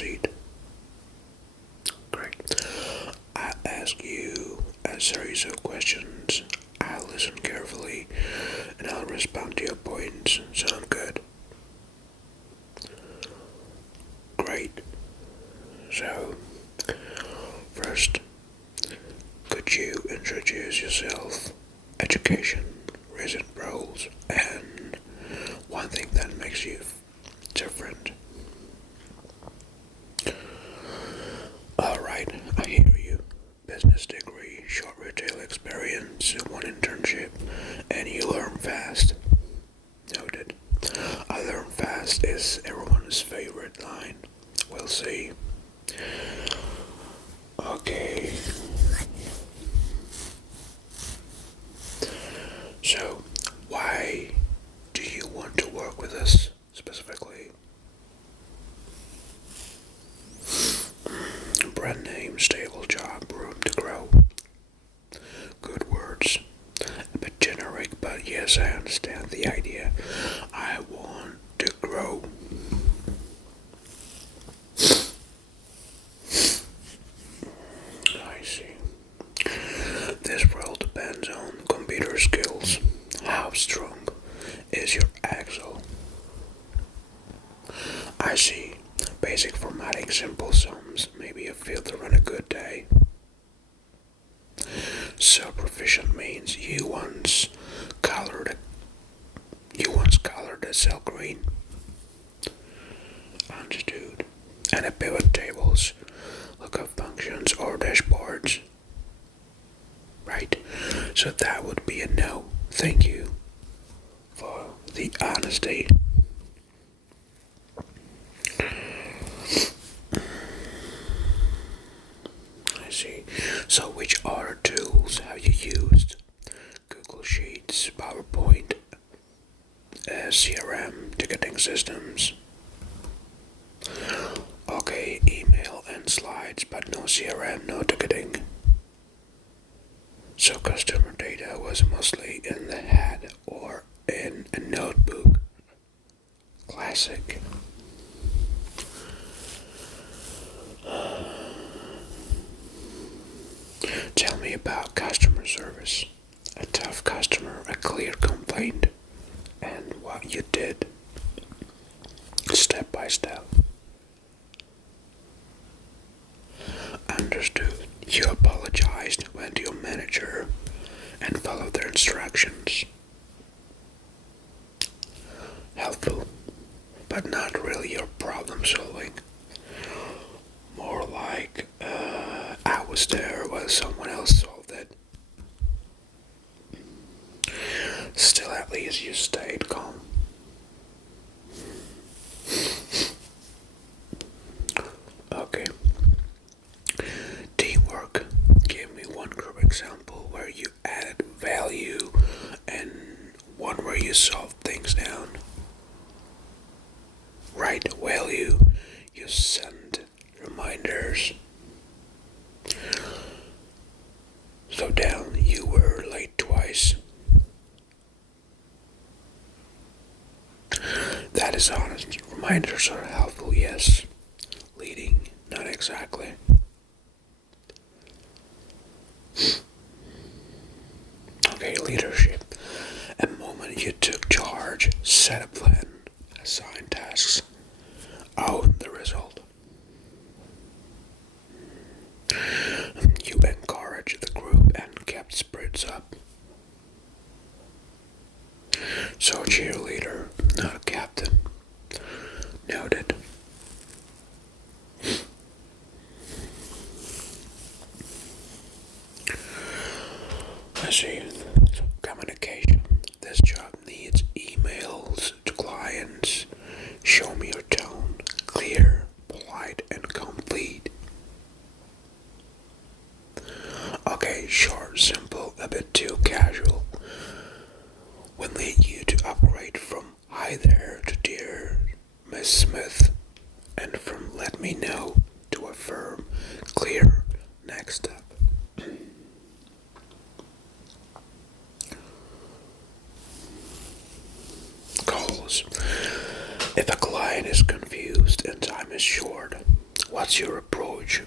proceed. Great. I ask you a series of questions. I'll listen carefully and I'll respond to your points. Sound good? Great. So, first, could you introduce yourself, education, recent roles, and one thing that makes you different? Alright, I hear you. Business degree, short retail experience, one internship, and you learn fast. Noted. I learn fast is everyone's favorite line. We'll see. Okay. So, why do you want to work with us specifically? Brand name, stable job, room to grow. Good words. A bit generic, but yes, I understand the idea. I want to grow. I see. This role depends on computer skills. How strong is your Excel? I see. Basic formatting, simple sums, maybe a feel to run a good day. So proficient means you once colored a cell green. Understood. And a pivot tables, lookup functions or dashboards. Right. So that would be a no. Thank you for the honesty. I see. So which other tools have you used? Google Sheets, PowerPoint, CRM, ticketing systems. Okay, email and slides, but no CRM, no ticketing. So customer data was mostly in the head or in a notebook. Classic. Tell me about customer service. A tough customer, a clear complaint, and what you did step by step. Understood. You apologized, went to your manager, and followed their instructions. Helpful, but not really your problem solving. More like, I was there while someone else solved it. Still, at least you stayed calm. Okay. Teamwork. Give me one group example where you added value and one where you solved things down. Right, value. You send reminders. So down, you were late twice. That is honest. Reminders are helpful, yes. Leading, not exactly. Okay, leadership. A moment you took charge, set a plan, assign tasks, own the result. You encouraged the group and kept spirits up. So cheerleader, not a captain. Noted. I see. So communication. This job needs emails to clients. Show me your tone. Clear, polite, and complete. Okay, short, simple, a bit too casual. Will lead you to upgrade from hi there to dear Miss Smith, and from let me know to affirm clear next step. Calls. If a client is confused and time is short, What's your approach?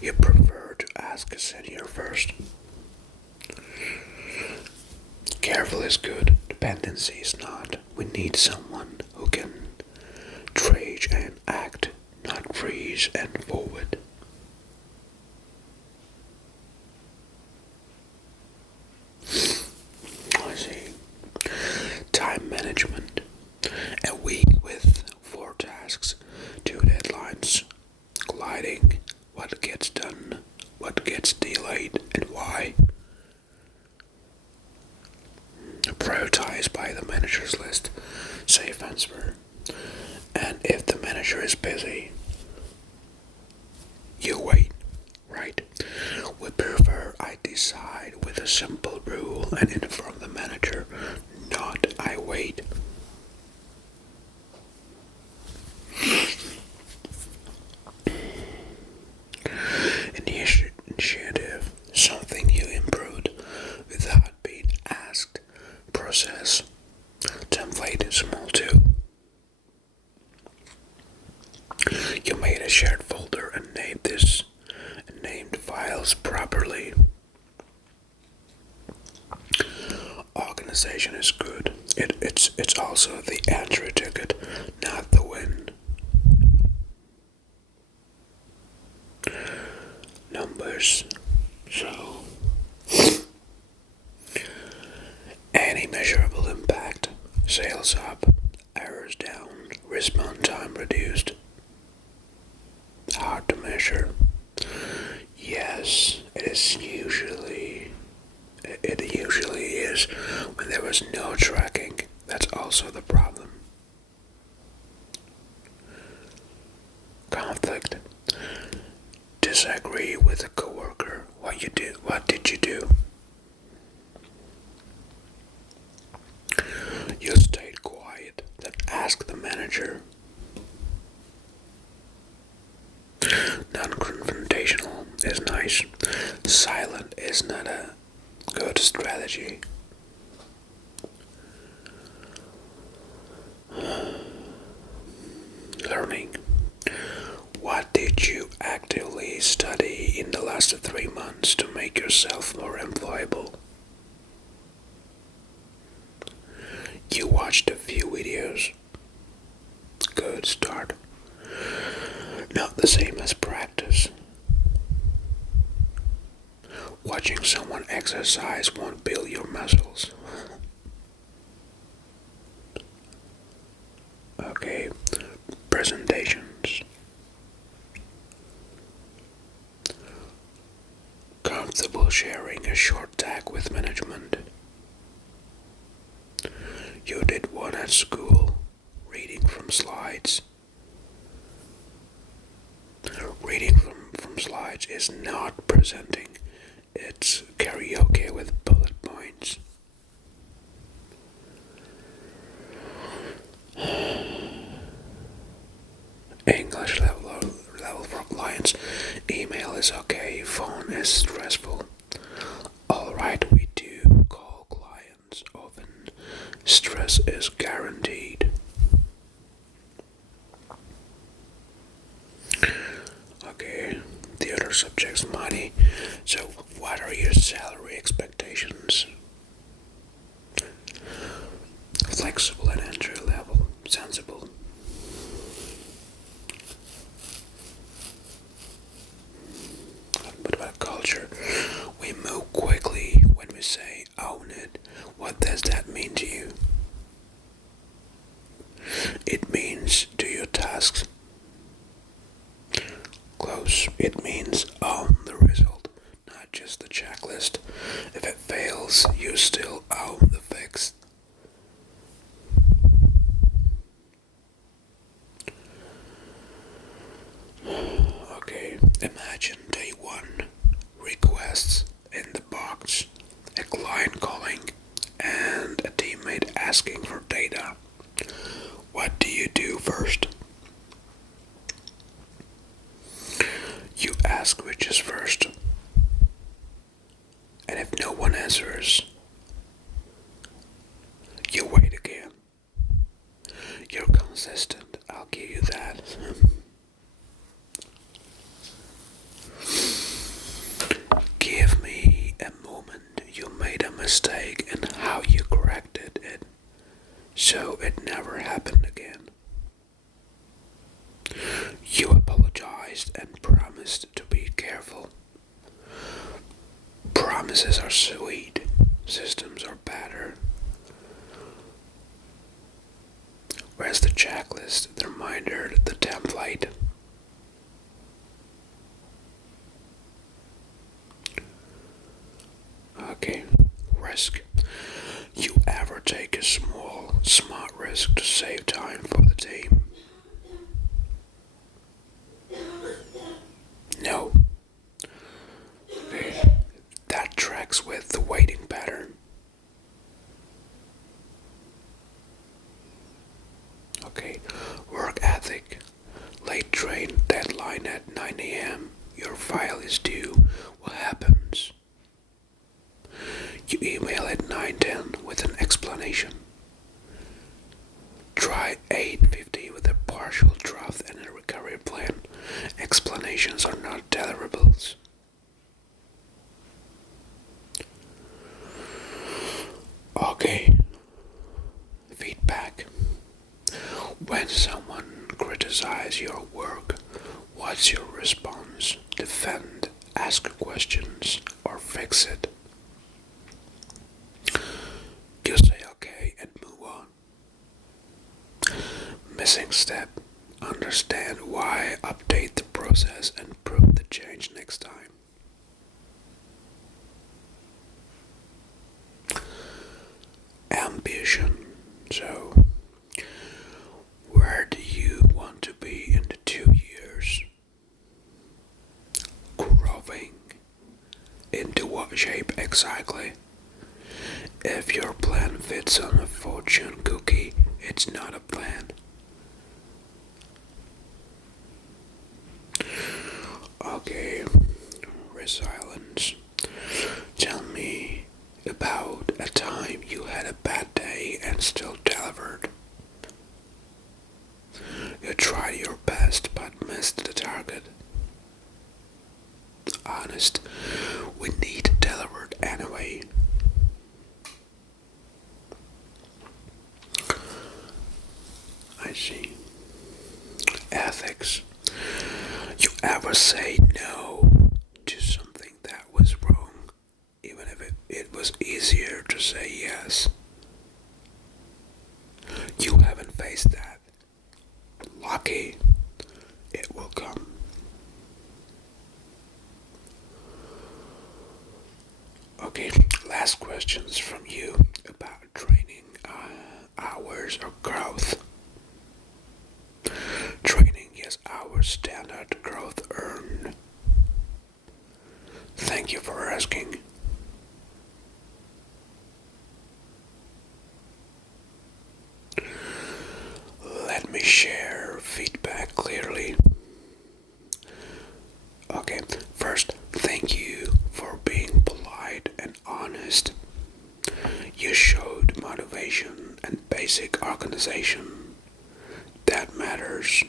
You prefer to ask a senior first. Careful is good, dependency is not. We need someone who can trade and act, not freeze and forward. I see. Time management. A week with 4 tasks, 2 deadlines, gliding, what gets done, what gets delayed, and why. Prioritize by the manager's list. Safe answer. And if the manager is busy, you wait, right? We prefer I decide with a simple rule and inform the manager, not I wait. Initiative, something you improved without being asked. Process, template, small too. You made a shared folder and named files properly. Organization is good. It's also the entry ticket, not the win. Numbers. So any measurable impact. Sales up, errors down, response time reduced. Hard to measure. Yes, it usually is when there was no tracking. That's also the problem. Conflict. Disagree with a coworker. What did you do? You stayed quiet, then ask the manager. Non-confrontational is nice. Silent is not a good strategy. Learning. What did you actively study in the last 3 months to make yourself more employable? You watched a few videos. Good start. Not the same as practice. Watching someone exercise won't build your muscles. Okay, presentations. Comfortable sharing a short tag with management. You did one at school, reading from slides. Reading from slides is not presenting, it's karaoke with bullet points. English level for clients. Email is okay, phone is stressful. Alright, we do call clients often. Stress is guaranteed. Okay, the other subject's money. So, what are your salary expectations? Flexible and entry level, sensible. What about culture? We move quickly when we say own it. What does that mean to you? It means do your tasks. Close. It means own the result, not just the checklist. If it fails, you still own the fix. Okay, imagine day 1. Requests in the box, a client calling, and a teammate asking for data. What do you do first? You ask which is first. And if no one answers, you wait again. You're consistent, I'll give you that. you made a mistake and how you corrected it so it never happened again. You apologized and promised to be careful. Promises are sweet, systems are better. Where's the checklist, the reminder, the template? Okay, risk. You ever take a small, smart risk to save time for the team? No. Okay, that tracks with the waiting pattern. Okay, work ethic. Late train, deadline at 9 a.m. Your file is due. What happens? You email at 9:10 with an explanation. Try 8:50 with a partial draft and a recovery plan. Explanations are not deliverables. Okay. Feedback. When someone criticizes your work, what's your response? Defend, ask questions, or fix it? You say okay and move on. Missing step. Understand why, update the process, and prove the change next time. Ambition. So, where do you want to be in the 2 years? Growing. Into what shape exactly? If your plan fits on a fortune cookie, it's not a plan. Okay, resilience. Tell me about a time you had a bad day and still delivered. You tried your best but missed the target. Honest, we need to deliver anyway. I see. Ethics. You ever say no to something that was wrong, even if it was easier to say yes? You haven't faced that. Lucky, it will come. Okay, last questions from you about training hours or growth. Training is our standard growth earned. Thank you for asking. Let me share feedback clearly. Okay, first, thank you for being polite and honest. You showed motivation and basic organization. That matters.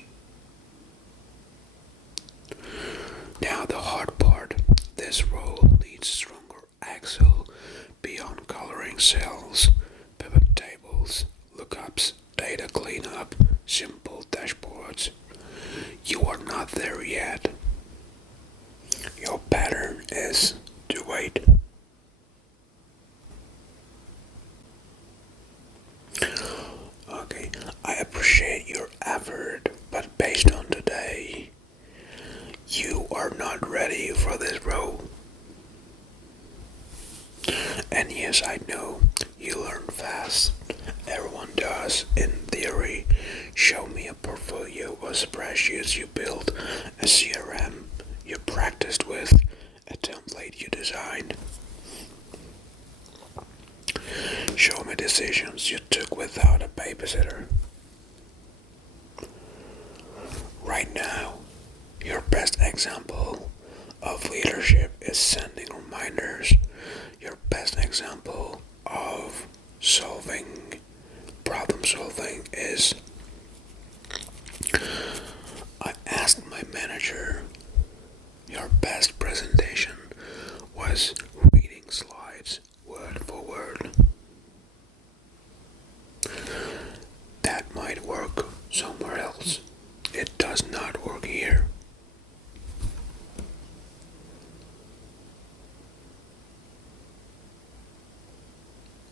Now the hard part. This role needs stronger Excel beyond coloring cells, pivot tables, lookups, data cleanup, simple dashboards. You are not there yet. Your pattern is to wait. Okay, I appreciate your effort, but based on today, you are not ready for this role. And yes, I know you learn fast. Everyone does, in theory. Show me a portfolio of spreadsheets you built, a CRM you practiced with, a template you designed. Show me decisions you took without a babysitter. Right now, your best example of leadership is sending reminders. Your best example of problem solving is I asked my manager. Your best presentation was reading slides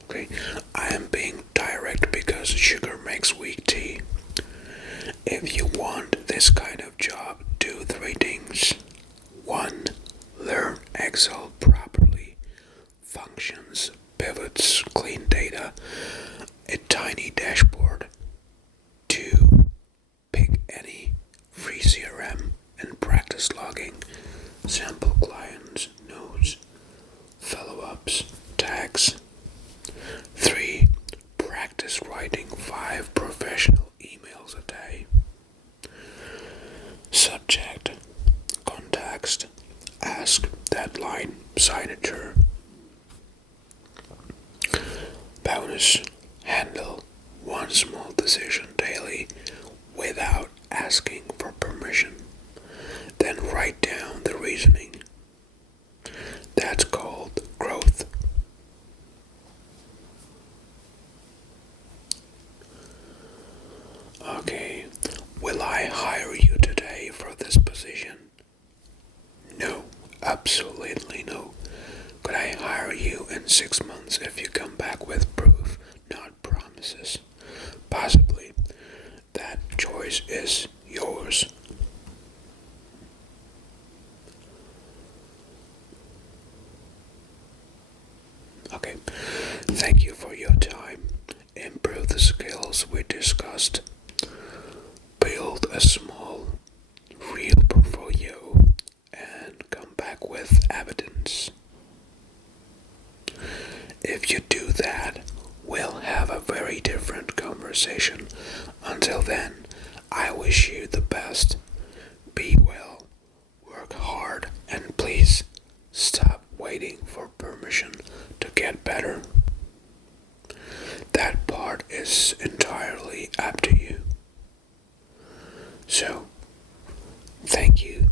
Okay, I am being direct because sugar makes weak tea. If you want this kind of job, do three things. 1. Learn Excel properly. Functions, pivots, clean data, a tiny dashboard. 2. Pick any free CRM and practice logging. Sample clients, notes, follow ups, tags. 3. Practice writing 5 professional emails a day. Subject, context, ask, deadline, signature. Bonus, handle one small decision daily without asking for permission. Then write down the reasoning. That's called growth. Okay, will I hire you today for this position? No, absolutely no. Could I hire you in 6 months if you come back with proof, not promises? Possibly. That choice is yours. Okay, thank you for your time. Improve the skills we discussed. Build a small, real portfolio and come back with evidence. If you do that, we'll have a very different conversation. Until then, I wish you the best. Be well, work hard, and please stop waiting for permission to get better. That part is entirely up to you. So, thank you.